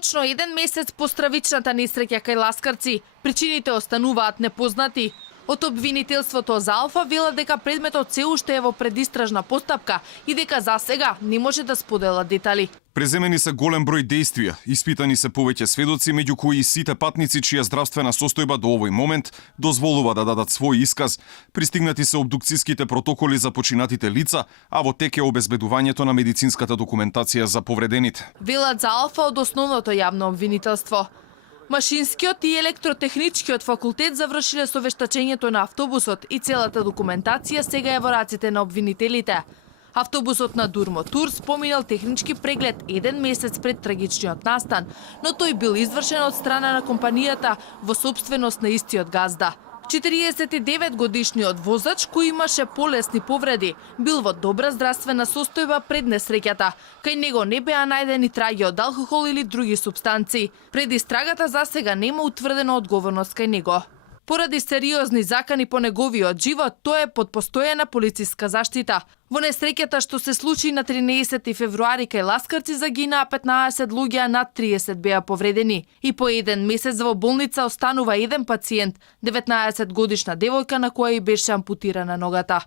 Точно еден месец по стравичната несреќа кај ласкарци, причините остануваат непознати. Од обвинителството за Алфа велат дека предметот се уште е во предистражна постапка и дека засега не може да сподела детали. Преземени се голем број действија, испитани се повеќе сведоци, меѓу кои и сите патници чија здравствена состојба до овој момент дозволува да дадат свој исказ. Пристигнати се обдукцијските протоколи за починатите лица, а во тек е обезбедувањето на медицинската документација за повредените. Велат за Алфа од основното јавно обвинителство. Машинскиот и електротехничкиот факултет завршиле со вештачењето на автобусот и целата документација сега е во раците на обвинителите. Автобусот на Дурмотур поминал технички преглед еден месец пред трагичниот настан, но тој бил извршен од страна на компанијата во сопственост на истиот газда. 49 годишниот возач, кој имаше полесни повреди, бил во добра здравствена состојба пред несреќата. Кај него не беа најдени траги од алкохол или други супстанции. Пред истрагата засега нема утврдена одговорност кај него. Поради сериозни закани по неговиот живот, тој е под постојана полициска заштита. Во несреќата што се случи на 13 февруари кај ласкарци загинаа 15 луѓе, а над 30 беа повредени. И по еден месец во болница останува еден пациент, 19 годишна девојка на која и беше ампутирана ногата.